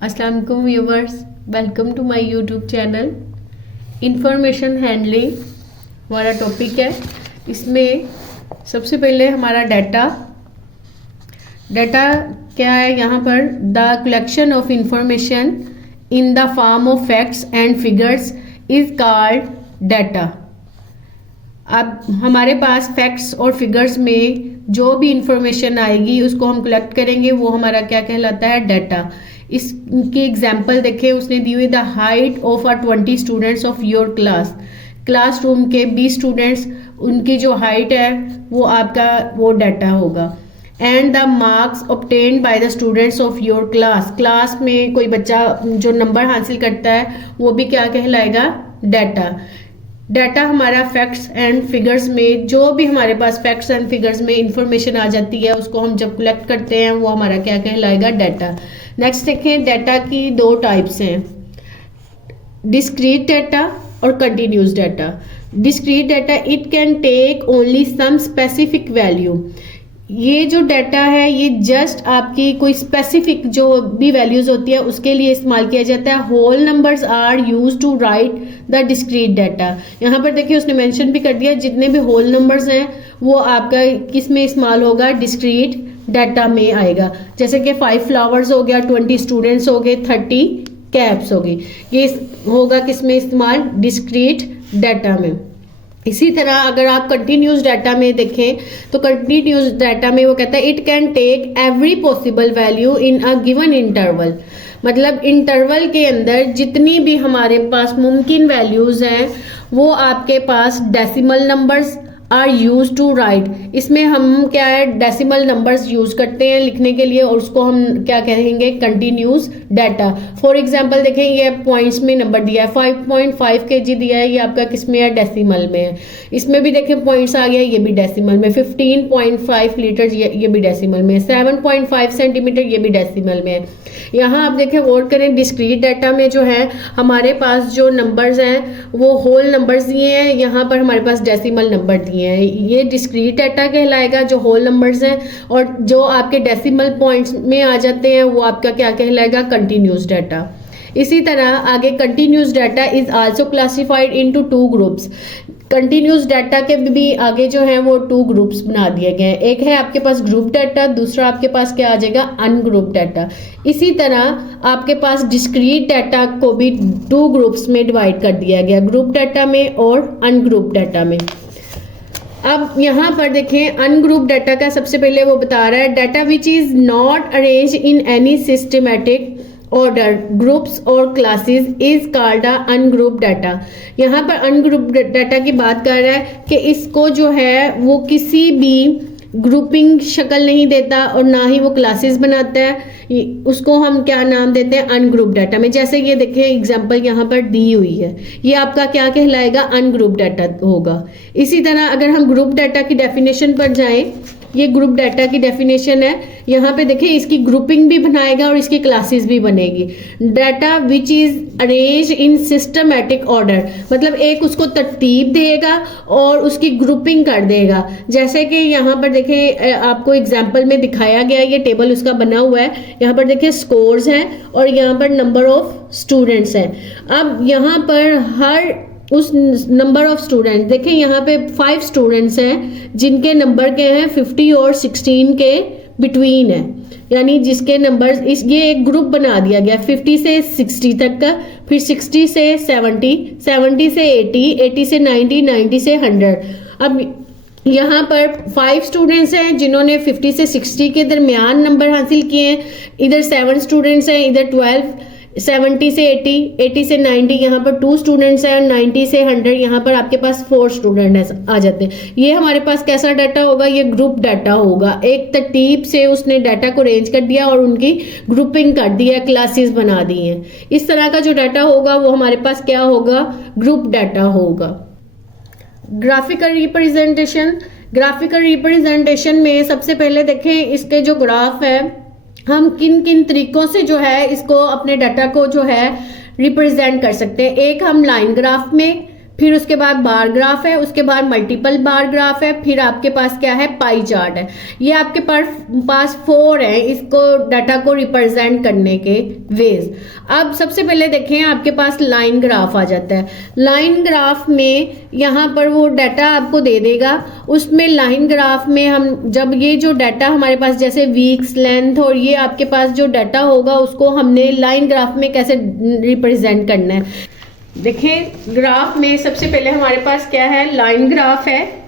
अस्सलाम वालेकुम viewers, welcome to my YouTube channel. Information handling हमारा टॉपिक है। इसमें सबसे पहले हमारा डाटा क्या है। यहाँ पर the collection of information in the form of facts and figures is called data. अब हमारे पास फैक्ट्स और फिगर्स में जो भी इंफॉर्मेशन आएगी उसको हम कलेक्ट करेंगे, वो हमारा क्या कहलाता है, डाटा। इसकी एग्जांपल देखें, उसने दी हुई the height of 20 students of your classroom के 20 स्टूडेंट्स, उनकी जो हाइट है वो आपका वो डाटा होगा। And the marks obtained by the students of your class में कोई बच्चा जो नंबर हासिल करता है वो भी क्या कहलाएगा, डाटा हमारा फैक्ट्स एंड फिगर्स में जो भी हमारे पास फैक्ट्स एंड फिगर्स में इंफॉर्मेशन आ जाती है उसको हम जब कलेक्ट करते हैं वो हमारा क्या कहलाएगा, डाटा। नेक्स्ट देखें, डाटा की दो टाइप्स हैं, डिस्क्रीट डाटा और continuous data. Discrete data it can take only some specific value. ये जो डाटा है ये जस्ट आपकी कोई स्पेसिफिक जो भी वैल्यूज होती है उसके लिए इस्तेमाल किया जाता है। Whole numbers are use to write the discrete data. यहाँ पर देखिए उसने मेंशन भी कर दिया जितने भी होल नंबर्स हैं वो आपका किस में इस्तेमाल होगा, डिस्क्रीट डाटा में आएगा। जैसे कि 5 फ्लावर्स हो गया, 20 स्टूडेंट्स हो गए, 30 कैप्स हो गई, ये होगा किस में इस्तेमाल, डिस्क्रीट डाटा में। इसी तरह अगर आप कंटिन्यूस डाटा में देखें तो कंटिन्यूस डाटा में वो कहता है it can take every possible value in a given interval. मतलब इंटरवल के अंदर जितनी भी हमारे पास मुमकिन वैल्यूज हैं वो आपके पास decimal numbers are use to write. इसमें हम क्या है, डेसिमल नंबर्स यूज करते हैं लिखने के लिए और उसको हम क्या कहेंगे, कंटिन्यूस डाटा। फॉर एग्जांपल देखें ये पॉइंट्स में नंबर दिया है, 5.5 kg दिया है, ये आपका किस में है, डेसिमल में है। इसमें भी देखें पॉइंट्स आ गया, ये भी डेसिमल में। 15.5 लीटर ये भी डेसिमल में। 7.5 सेंटीमीटर ये भी डेसिमल में है। यहाँ आप देखें गौर करें, डिस्क्रीट डाटा में जो है हमारे पास जो नंबर्स हैं वो होल नंबर्स दिए हैं, यहाँ पर हमारे पास डेसिमल नंबर दिए हैं। ये डिस्क्रीट डाटा कहलाएगा जो होल नंबर्स हैं, और जो आपके डेसिमल पॉइंट्स में आ जाते हैं वो आपका क्या कहलाएगा, कंटिन्यूस डाटा। इसी तरह आगे continuous data is also classified into 2 groups. Continuous data के भी आगे जो है वो 2 ग्रुप्स बना दिए गए हैं। एक है आपके पास ग्रुप डाटा, दूसरा आपके पास क्या आ जाएगा, अनग्रुप डाटा। इसी तरह आपके पास डिस्क्रीट डाटा को भी 2 ग्रुप्स में डिवाइड कर दिया गया, ग्रुप डाटा में और अनग्रुप डाटा में। अब यहाँ पर देखें अनग्रुप डाटा का सबसे पहले वो बता रहा है, data which is not arrange in any systematic order groups और classes is called ungroup data. यहाँ पर अनग्रुप डाटा की बात कर रहा है कि इसको जो है वो किसी भी ग्रुपिंग शक्ल नहीं देता और ना ही वो क्लासेस बनाता है, उसको हम क्या नाम देते हैं, अनग्रुप डाटा में। जैसे ये देखिए एग्जांपल यहाँ पर दी हुई है, ये आपका क्या कहलाएगा, अनग्रुप डाटा होगा। इसी तरह अगर हम ग्रुप डाटा की डेफिनेशन पर जाएं, ये ग्रुप डाटा की डेफिनेशन है, यहाँ पे देखिए इसकी ग्रुपिंग भी बनाएगा और इसकी क्लासेस भी बनेगी। Data which is arrange in systematic order, मतलब एक उसको तरतीब देगा और उसकी ग्रुपिंग कर देगा। जैसे कि यहाँ पर देखिए आपको एग्जाम्पल में दिखाया गया, ये टेबल उसका बना हुआ है। यहाँ पर देखिए स्कोर्स हैं और यहाँ पर नंबर ऑफ स्टूडेंट्स हैं। अब यहाँ पर हर उस नंबर ऑफ स्टूडेंट देखें, यहाँ पे 5 स्टूडेंट्स हैं जिनके नंबर के हैं 50 और 16 के बिटवीन है, यानी जिसके नंबर ये एक ग्रुप बना दिया गया 50 से 60 तक का, फिर 60 से 70, 70 से 80, 80 से 90, 90 से 100। अब यहाँ पर 5 स्टूडेंट्स हैं जिन्होंने 50 से 60 के दरमियान नंबर हासिल किए हैं, इधर 7 स्टूडेंट्स हैं, इधर 12, 70 से 80, 80 से 90, यहाँ पर 2 स्टूडेंट्स हैं, 90 से 100 यहाँ पर आपके पास 4 स्टूडेंट आ जाते हैं। ये हमारे पास कैसा डाटा होगा, ये ग्रुप डाटा होगा। एक तरतीब से उसने डाटा को अरेंज कर दिया और उनकी ग्रुपिंग कर दी है, क्लासेस बना दी हैं। इस तरह का जो डाटा होगा वो हमारे पास क्या होगा, ग्रुप डाटा होगा। ग्राफिकल रिप्रेजेंटेशन, ग्राफिकल रिप्रेजेंटेशन में सबसे पहले देखें इसके जो ग्राफ है, हम किन किन तरीकों से जो है इसको अपने डाटा को जो है रिप्रेजेंट कर सकते हैं। एक हम लाइन ग्राफ में, फिर उसके बाद बार ग्राफ है, उसके बाद मल्टीपल बार ग्राफ है, फिर आपके पास क्या है, पाई चार्ट है। ये आपके पास 4 है इसको डाटा को रिप्रेजेंट करने के वेज। अब सबसे पहले देखें आपके पास लाइन ग्राफ आ जाता है। लाइन ग्राफ में यहाँ पर वो डाटा आपको दे देगा, उसमें लाइन ग्राफ में हम जब ये जो डाटा हमारे पास जैसे वीक्स, लेंथ और ये आपके पास जो डाटा होगा उसको हमने लाइन ग्राफ में कैसे रिप्रेजेंट करना है। देखिए ग्राफ में सबसे पहले हमारे पास क्या है, लाइन ग्राफ है।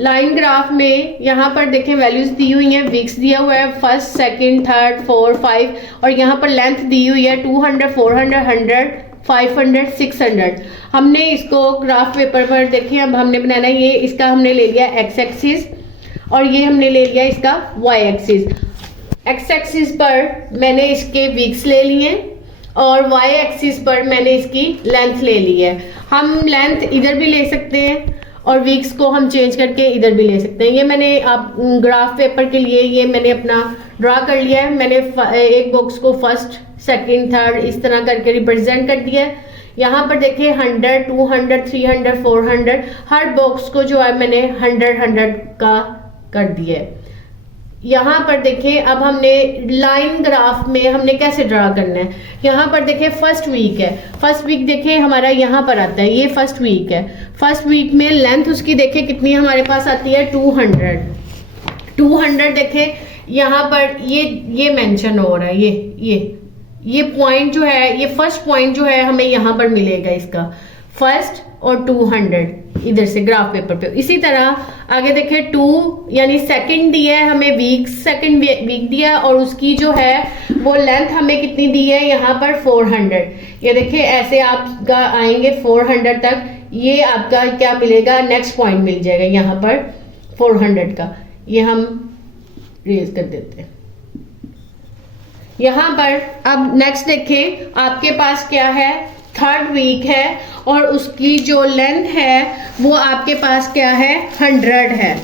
लाइन ग्राफ में यहाँ पर देखें वैल्यूज दी हुई हैं, वीक्स दिया हुआ है, फर्स्ट, सेकंड, थर्ड, 4, 5 और यहाँ पर लेंथ दी हुई है 200, 400, 100, 500, 600। हमने इसको ग्राफ पेपर पर देखिए अब हमने बनाना है, ये इसका हमने ले लिया एक्स एक्सिस और ये हमने ले लिया इसका वाई एक्सिस। एक्स एक्सिस पर मैंने इसके वीक्स ले लिए और वाई एक्सिस पर मैंने इसकी लेंथ ले ली है। हम लेंथ इधर भी ले सकते हैं और वीक्स को हम चेंज करके इधर भी ले सकते हैं। ये मैंने आप ग्राफ पेपर के लिए ये मैंने अपना ड्रा कर लिया है। मैंने एक बॉक्स को फर्स्ट, सेकंड, थर्ड इस तरह करके रिप्रेजेंट कर दिया है। यहाँ पर देखिए 100, 200, 300, 400 हर बॉक्स को जो है मैंने 100 का कर दिया है। यहाँ पर देखिए अब हमने लाइन ग्राफ में हमने कैसे ड्रा करना है। यहाँ पर देखिए फर्स्ट वीक है, फर्स्ट वीक देखिए हमारा यहाँ पर आता है, ये फर्स्ट वीक है। फर्स्ट वीक में लेंथ उसकी देखिए कितनी हमारे पास आती है 200 देखिए यहाँ पर ये मेंशन हो रहा है, ये पॉइंट जो है, ये फर्स्ट पॉइंट जो है हमें यहाँ पर मिलेगा इसका फर्स्ट और 200 इधर से ग्राफ पेपर पे। इसी तरह आगे देखें 2 यानी सेकंड दिया है हमें वीक, सेकंड वीक दिया और उसकी जो है वो लेंथ हमें कितनी दी है यहाँ पर 400। ये देखिए ऐसे आपका आएंगे 400 तक, ये आपका क्या मिलेगा, नेक्स्ट पॉइंट मिल जाएगा यहाँ पर 400 का। ये हम रेज कर देते हैं यहाँ पर। अब नेक्स्ट देखें आपके पास क्या है, थर्ड वीक है और उसकी जो लेंथ है वो आपके पास क्या है 100 है।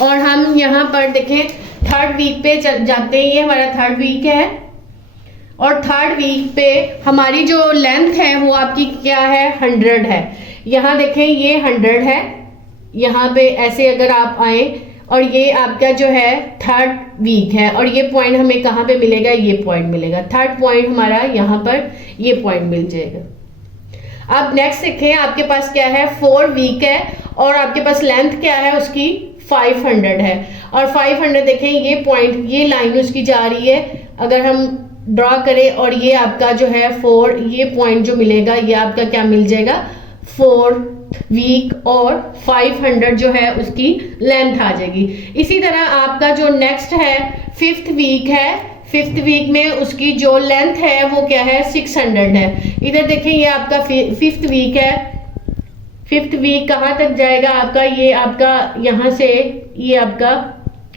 और हम यहाँ पर देखें थर्ड वीक पे जाते हैं, ये हमारा थर्ड वीक है और थर्ड वीक पे हमारी जो लेंथ है वो आपकी क्या है 100 है। यहाँ देखें ये 100 है, यहाँ पे ऐसे अगर आप आए और ये आपका जो है थर्ड वीक है और ये पॉइंट हमें कहाँ पे मिलेगा, ये पॉइंट मिलेगा, थर्ड पॉइंट हमारा यहाँ पर ये पॉइंट मिल जाएगा। अब नेक्स्ट देखें आपके पास क्या है, 4 वीक है और आपके पास लेंथ क्या है उसकी 500 है और 500 देखें ये पॉइंट, ये लाइन उसकी जा रही है। अगर हम ड्रॉ करें और ये आपका जो है 4, ये पॉइंट जो मिलेगा ये आपका क्या मिल जाएगा 4 वीक और 500 जो है उसकी लेंथ आ जाएगी। इसी तरह आपका जो नेक्स्ट है 5th वीक है, 5th वीक में उसकी जो लेंथ है वो क्या है 600 है। इधर देखें ये आपका 5th वीक है, 5th वीक कहाँ तक जाएगा आपका, ये आपका यहाँ से ये आपका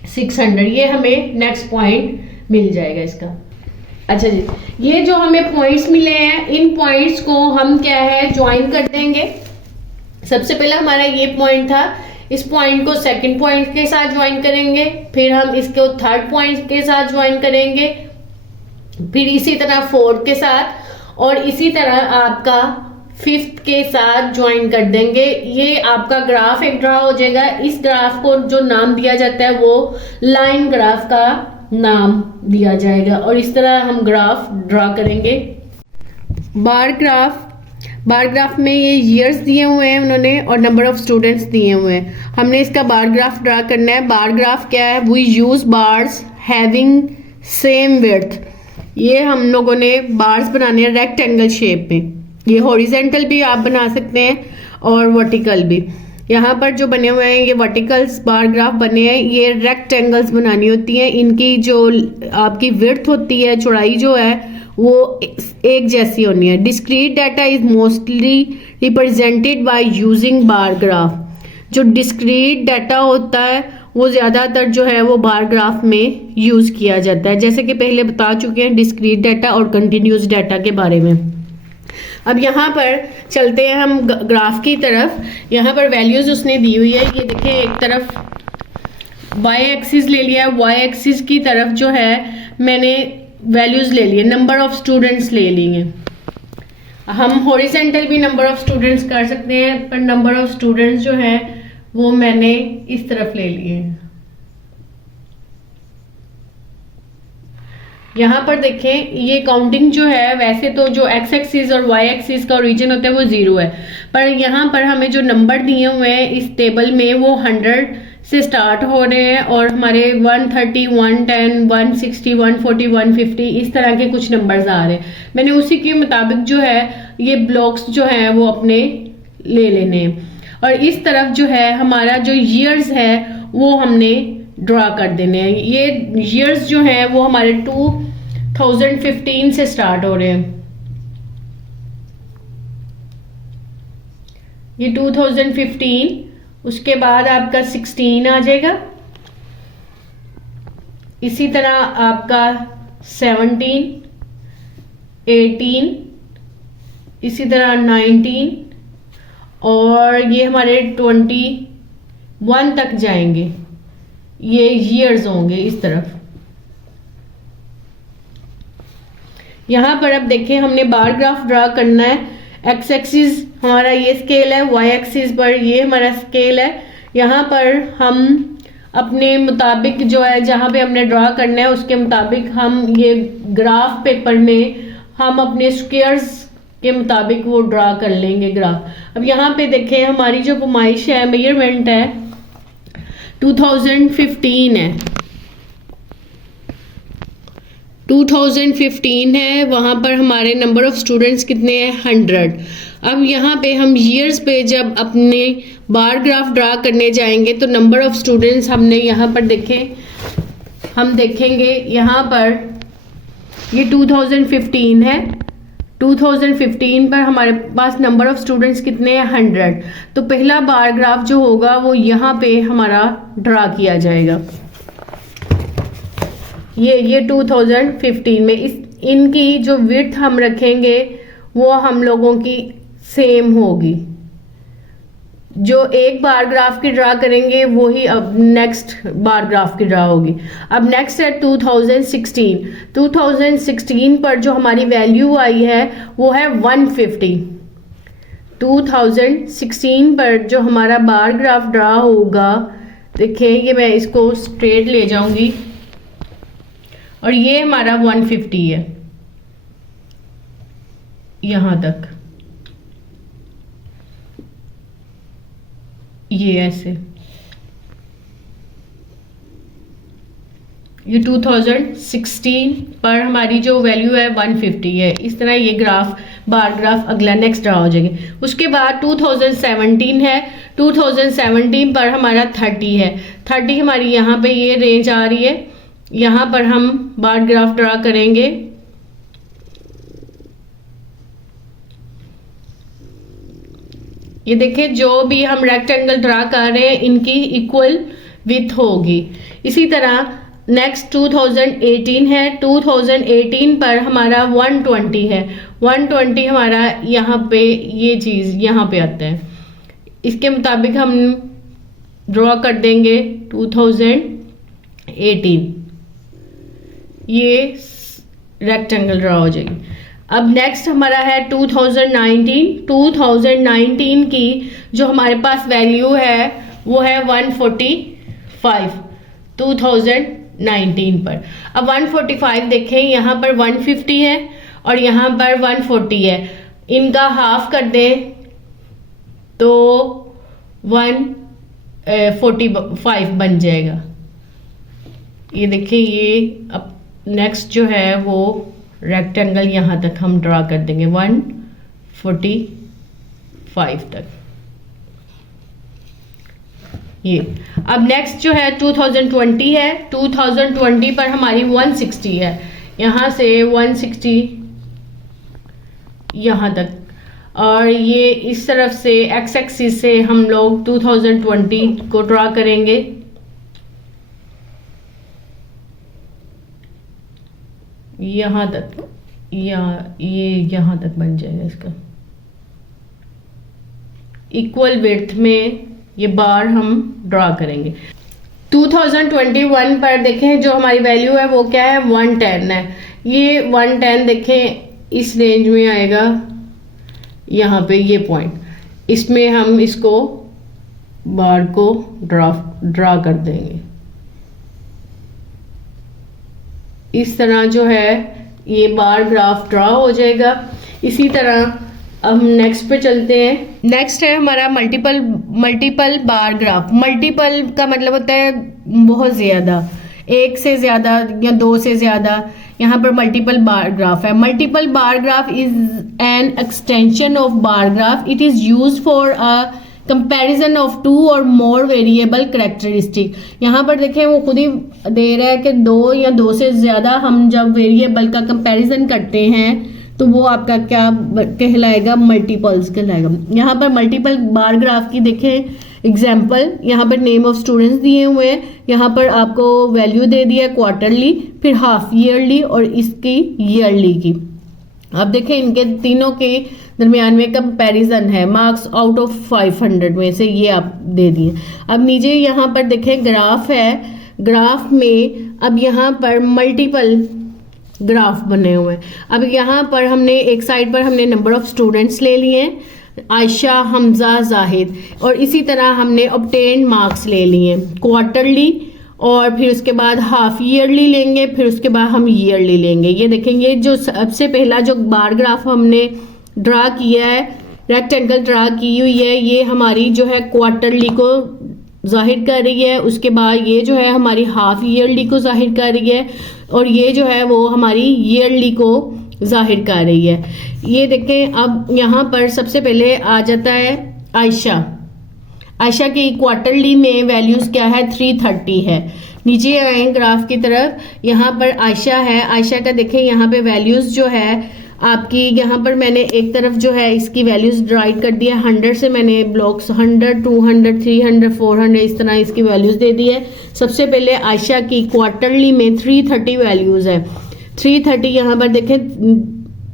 600, ये हमें नेक्स्ट पॉइंट मिल जाएगा इसका। अच्छा जी, ये जो हमें पॉइंट्स मिले हैं इन पॉइंट्स को हम क्या है ज्वाइन कर देंगे। सबसे पहला हमारा ये पॉइंट था, इस पॉइंट को सेकंड पॉइंट के साथ ज्वाइन करेंगे, फिर हम इसको थर्ड पॉइंट के साथ ज्वाइन करेंगे, फिर इसी तरह फोर्थ के साथ और इसी तरह आपका 5th के साथ ज्वाइन कर देंगे। ये आपका ग्राफ एक ड्रा हो जाएगा। इस ग्राफ को जो नाम दिया जाता है वो लाइन ग्राफ का नाम दिया जाएगा और इस तरह हम ग्राफ ड्रा करेंगे। बार ग्राफ में ये ईयर्स दिए हुए हैं उन्होंने और नंबर ऑफ स्टूडेंट्स दिए हुए हैं। हमने इसका बार ग्राफ ड्रा करना है। बार ग्राफ क्या है, we use bars having same width. ये हम लोगों ने बार्स बनाने हैं रेक्टेंगल शेप में। ये हॉरिजेंटल भी आप बना सकते हैं और वर्टिकल भी। यहाँ पर जो बने हुए हैं ये वर्टिकल्स बार ग्राफ बने हैं, ये रेक्टेंगल्स बनानी होती हैं। इनकी जो आपकी विड्थ होती है, चौड़ाई जो है वो एक जैसी होनी है। Discrete data is mostly represented by using bar graph. जो डिस्क्रीट डाटा होता है वो ज़्यादातर जो है वो बार ग्राफ में यूज़ किया जाता है, जैसे कि पहले बता चुके हैं डिस्क्रीट डाटा और कंटिन्यूस डाटा के बारे में। अब यहाँ पर चलते हैं हम ग्राफ की तरफ। यहाँ पर वैल्यूज़ उसने दी हुई है, ये देखिए एक तरफ वाई एक्सिस ले लिया, वाई एक्सिस की तरफ जो है मैंने वैल्यूज़ ले लिए, नंबर ऑफ स्टूडेंट्स ले लिए। हम हॉरिजेंटल भी नंबर ऑफ स्टूडेंट्स कर सकते हैं, पर नंबर ऑफ स्टूडेंट्स जो है वो मैंने इस तरफ ले लिए हैं। यहाँ पर देखें, ये काउंटिंग जो है, वैसे तो जो एक्स एक्सिस और वाई एक्सिस का ओरिजिन होता है वो 0 है, पर यहाँ पर हमें जो नंबर दिए हुए हैं इस टेबल में वो 100 से स्टार्ट हो रहे हैं और हमारे 130, 110, 160, 140, 150 इस तरह के कुछ नंबर्स आ रहे हैं। मैंने उसी के मुताबिक जो है ये ब्लॉक्स जो हैं वो अपने ले लेने हैं, और इस तरफ जो है हमारा जो ईयर्स है वो हमने ड्रा कर देने हैं। ये ईयर्स जो हैं वो हमारे 2015 से स्टार्ट हो रहे हैं। ये 2015, उसके बाद आपका 16 आ जाएगा, इसी तरह आपका 17, 18, इसी तरह 19 और ये हमारे 21 तक जाएंगे। ये ईयर्स होंगे इस तरफ। यहाँ पर अब देखें, हमने बार ग्राफ ड्रा करना है। एक्स एक्सिस हमारा ये स्केल है, वाई एक्सिस पर ये हमारा स्केल है। यहाँ पर हम अपने मुताबिक जो है, जहाँ पे हमने ड्रा करना है उसके मुताबिक हम ये ग्राफ पेपर में हम अपने स्क्वायर्स के मुताबिक वो ड्रा कर लेंगे ग्राफ। अब यहाँ पे देखें, हमारी जो पैमाइश है, मेजरमेंट है 2015 है, 2015 है। वहाँ पर हमारे नंबर ऑफ स्टूडेंट्स कितने हैं? 100। अब यहाँ पे हम ईयर्स पे जब अपने बार ग्राफ ड्रा करने जाएंगे तो नंबर ऑफ स्टूडेंट्स हमने यहाँ पर देखें, हम देखेंगे यहाँ पर ये 2015 है। 2015 पर हमारे पास नंबर ऑफ स्टूडेंट्स कितने हैं? 100। तो पहला बार ग्राफ जो होगा वो यहाँ पे हमारा ड्रा किया जाएगा। ये 2015 में इनकी जो विड्थ हम रखेंगे वो हम लोगों की सेम होगी। जो एक बार ग्राफ की ड्रा करेंगे वही अब नेक्स्ट बार ग्राफ की ड्रा होगी। अब नेक्स्ट है 2016। 2016 पर जो हमारी वैल्यू आई है वो है 150। 2016 पर जो हमारा बार ग्राफ ड्रा होगा, देखिए ये मैं इसको स्ट्रेट ले जाऊंगी और ये हमारा 150 है यहां तक, ये ऐसे। ये 2016 पर हमारी जो वैल्यू है 150 है। इस तरह ये ग्राफ, बार ग्राफ अगला नेक्स्ट ड्रा हो जाएंगे। उसके बाद 2017 है। 2017 पर हमारा 30 है। 30 हमारी यहाँ पे ये रेंज आ रही है। यहाँ पर हम बार ग्राफ ड्रा करेंगे। ये देखिए, जो भी हम रेक्टेंगल ड्रा कर रहे हैं इनकी इक्वल विड्थ होगी। इसी तरह नेक्स्ट 2018 है। 2018 पर हमारा 120 है। 120 हमारा यहाँ पे ये चीज़ यहाँ पे आता है। इसके मुताबिक हम ड्रॉ कर देंगे 2018, ये रेक्टेंगल ड्रॉ हो जाएगी। अब नेक्स्ट हमारा है 2019। 2019 की जो हमारे पास वैल्यू है वो है 145 2019 पर। अब 145 देखें, यहाँ पर 150 है और यहाँ पर 140 है। इनका हाफ कर दें तो 145 बन जाएगा। ये देखिए, ये अब नेक्स्ट जो है वो रेक्टेंगल यहाँ तक हम ड्रा कर देंगे 145 तक। ये अब नेक्स्ट जो है 2020 है। 2020 पर हमारी 160 है। यहाँ से 160 यहाँ तक, और ये इस तरफ से एक्स एक्सिस से हम लोग 2020 को ड्रा करेंगे। यहाँ तक, या ये यहाँ तक बन जाएगा। इसका इक्वल विड्थ में ये बार हम ड्रा करेंगे। 2021 पर देखें, जो हमारी वैल्यू है वो क्या है? 110 है। ये 110 देखें इस रेंज में आएगा, यहाँ पे ये पॉइंट, इसमें हम इसको बार को ड्रा कर देंगे। इस तरह जो है ये बार ग्राफ ड्रा हो जाएगा। इसी तरह अब हम नेक्स्ट पे चलते हैं। नेक्स्ट है हमारा मल्टीपल बार ग्राफ। मल्टीपल का मतलब होता है बहुत ज़्यादा, एक से ज़्यादा या दो से ज़्यादा। यहाँ पर मल्टीपल बार ग्राफ है। Multiple bar graph is an extension of bar graph. It is use for a comparison of two or more variable characteristic. यहाँ पर देखें वो खुद ही दे रहा है कि दो या दो से ज़्यादा हम जब वेरिएबल का कंपैरिजन करते हैं तो वो आपका क्या कहलाएगा, मल्टीपल्स कहलाएगा। यहाँ पर मल्टीपल बार ग्राफ की देखें एग्जाम्पल, यहाँ पर नेम ऑफ स्टूडेंट्स दिए हुए हैं, यहाँ पर आपको वैल्यू दे दिया क्वार्टरली, फिर हाफ ईयरली और इसकी ईयरली की। अब देखें इनके तीनों के दरमियान में कंपैरिजन है, मार्क्स आउट ऑफ 500 में से ये आप दे दिए। अब नीचे यहाँ पर देखें ग्राफ है, ग्राफ में अब यहाँ पर मल्टीपल ग्राफ बने हुए हैं। अब यहाँ पर हमने एक साइड पर हमने नंबर ऑफ स्टूडेंट्स ले लिए हैं, आयशा, हमजा, जाहिद, और इसी तरह हमने ऑब्टेन मार्क्स ले लिए क्वार्टरली, और फिर उसके बाद हाफ ईयरली लेंगे, फिर उसके बाद हम ईयरली लेंगे। ये देखेंगे जो सबसे पहला जो बार ग्राफ हमने ड्रा किया है, रेक्टेंगल ड्रा की हुई है, ये हमारी जो है क्वार्टरली को जाहिर कर रही है। उसके बाद ये जो है हमारी हाफ ईयरली को जाहिर कर रही है, और ये जो है वो हमारी ईयरली को जाहिर कर रही है। ये देखें अब यहाँ पर सबसे पहले आ जाता है आयशा। आयशा की क्वार्टरली में वैल्यूज़ क्या है, 330 है। नीचे आए ग्राफ की तरफ, यहाँ पर आयशा है, आयशा का देखें यहाँ पे वैल्यूज़ जो है आपकी, यहाँ पर मैंने एक तरफ जो है इसकी वैल्यूज़ राइट कर दिया, 100 से मैंने ब्लॉक्स 100, 200, 300, 400 इस तरह इसकी वैल्यूज़ दे दी है। सबसे पहले आयशा की क्वार्टरली में 330 वैल्यूज़ है। 330 यहाँ पर देखें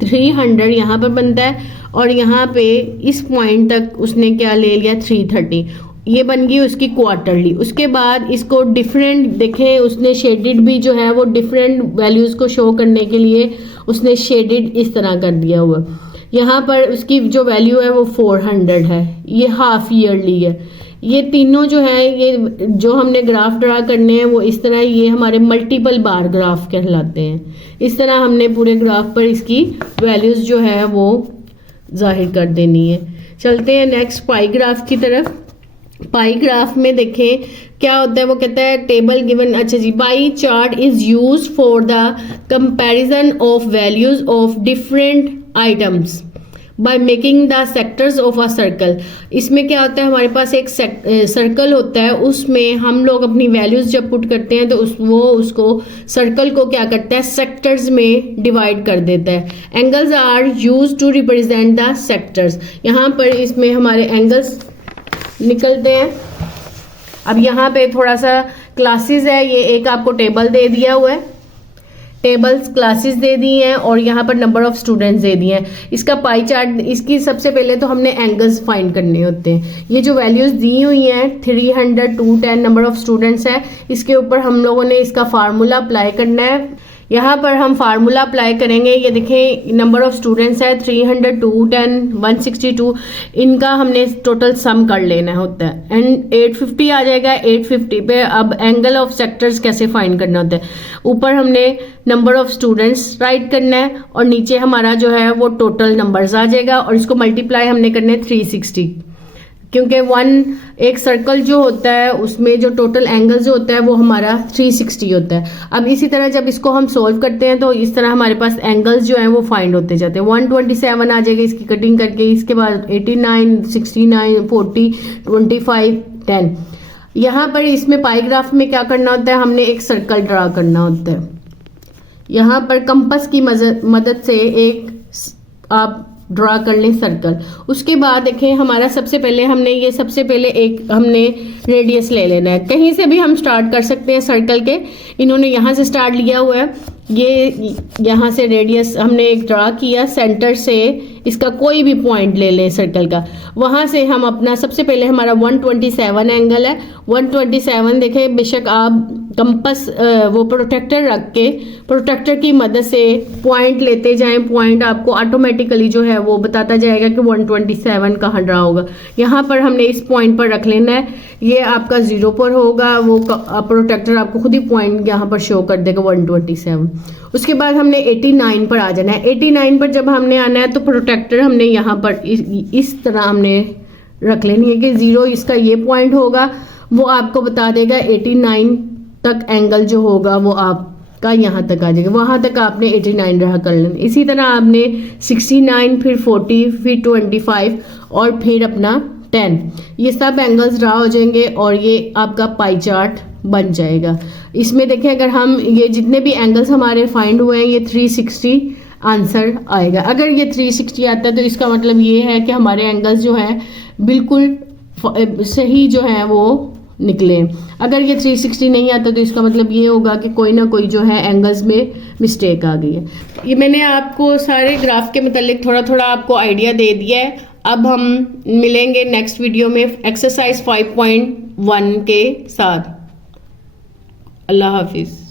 300 यहाँ पर बनता है, और यहाँ पे इस पॉइंट तक उसने क्या ले लिया 330, ये बन गई उसकी क्वार्टरली। उसके बाद इसको डिफरेंट देखें, उसने शेडेड भी जो है वो डिफरेंट वैल्यूज़ को शो करने के लिए उसने शेडेड इस तरह कर दिया हुआ। यहाँ पर उसकी जो वैल्यू है वो 400 है, ये हाफ ईयरली है। ये तीनों जो है ये जो हमने ग्राफ ड्रा करने हैं वो इस तरह, ये हमारे मल्टीपल बार ग्राफ कहलाते हैं। इस तरह हमने पूरे ग्राफ पर इसकी वैल्यूज़ जो है वो जाहिर कर देनी है। चलते हैं नेक्स्ट पाई ग्राफ की तरफ। पाई ग्राफ में देखें क्या होता है, वो कहता है टेबल गिवन, अच्छा जी, pie chart is use for the comparison of values of different items by making the sectors of a circle. इसमें क्या होता है, हमारे पास एक सर्कल होता है, उसमें हम लोग अपनी वैल्यूज जब पुट करते हैं तो उसको सर्कल को क्या करता है, सेक्टर्स में डिवाइड कर देता है। Angles are use to represent the sectors. यहाँ पर इसमें हमारे एंगल्स निकलते हैं। अब यहाँ पे थोड़ा सा क्लासेस है, ये एक आपको टेबल दे दिया हुआ है, टेबल्स क्लासेस दे दी हैं, और यहाँ पर नंबर ऑफ स्टूडेंट्स दे दिए हैं। इसका पाई चार्ट, इसकी सबसे पहले तो हमने एंगल्स फाइंड करने होते हैं। ये जो वैल्यूज़ दी हुई हैं 300, 210 नंबर ऑफ स्टूडेंट्स है, इसके ऊपर हम लोगों ने इसका फार्मूला अप्लाई करना है। यहाँ पर हम फार्मूला अप्लाई करेंगे। ये देखें नंबर ऑफ स्टूडेंट्स है 300, 210, 162, इनका हमने टोटल सम कर लेना होता है, एंड 850 आ जाएगा। 850 पे अब एंगल ऑफ सेक्टर्स कैसे फाइंड करना होता है, ऊपर हमने नंबर ऑफ स्टूडेंट्स राइट करना है, और नीचे हमारा जो है वो टोटल नंबर्स आ जाएगा, और इसको मल्टीप्लाई हमने करने 360, क्योंकि एक सर्कल जो होता है उसमें जो टोटल एंगल जो होता है वो हमारा 360 होता है। अब इसी तरह जब इसको हम सोल्व करते हैं तो इस तरह हमारे पास एंगल्स जो हैं वो फाइंड होते जाते हैं। 127 आ जाएगा इसकी कटिंग करके, इसके बाद 89, 69, 40, 25, 10। यहाँ पर इसमें पाई ग्राफ में क्या करना होता है, हमने एक सर्कल ड्रा करना होता है। यहाँ पर कंपास की मदद से एक आप ड्रा कर लें सर्कल। उसके बाद देखें हमारा सबसे पहले एक हमने रेडियस ले लेना है। कहीं से भी हम स्टार्ट कर सकते हैं सर्कल के, इन्होंने यहाँ से स्टार्ट लिया हुआ है, ये यहाँ से रेडियस हमने एक ड्रा किया, सेंटर से इसका कोई भी पॉइंट ले लें सर्कल का, वहाँ से हम अपना सबसे पहले हमारा 127 एंगल है, 127 देखें। बेशक आप कंपस वो प्रोटेक्टर रख के प्रोटेक्टर की मदद से पॉइंट लेते जाएं, पॉइंट आपको ऑटोमेटिकली जो है वो बताता जाएगा कि 127 कहाँ ड्रा होगा। यहाँ पर हमने इस पॉइंट पर रख लेना है, ये आपका 0 पर होगा, वो प्रोटेक्टर आपको खुद ही पॉइंट यहाँ पर शो कर देगा 127। उसके बाद हमने 89 पर आ जाना है। 89 पर जब हमने आना है तो प्रोटेक्टर हमने यहाँ पर इस तरह हमने रख लेनी है कि 0 इसका ये पॉइंट होगा, वो आपको बता देगा 89 तक एंगल जो होगा वो आपका यहाँ तक आ जाएगा, वहाँ तक आपने 89 ड्रा कर लेना। इसी तरह आपने 69, फिर 40, फिर 25 और फिर अपना 10, ये सब एंगल्स ड्रा हो जाएंगे और ये आपका पाई चार्ट बन जाएगा। इसमें देखें अगर हम ये जितने भी एंगल्स हमारे फाइंड हुए हैं ये 360 आंसर आएगा। अगर ये 360 आता है तो इसका मतलब ये है कि हमारे एंगल्स जो हैं बिल्कुल सही जो है वो निकले। अगर ये 360 नहीं आता तो इसका मतलब ये होगा कि कोई ना कोई जो है एंगल्स में मिस्टेक आ गई है। ये मैंने आपको सारे ग्राफ के मतलब थोड़ा थोड़ा आपको आइडिया दे दिया है। अब हम मिलेंगे नेक्स्ट वीडियो में एक्सरसाइज 5.1 के साथ। अल्लाह हाफिज़।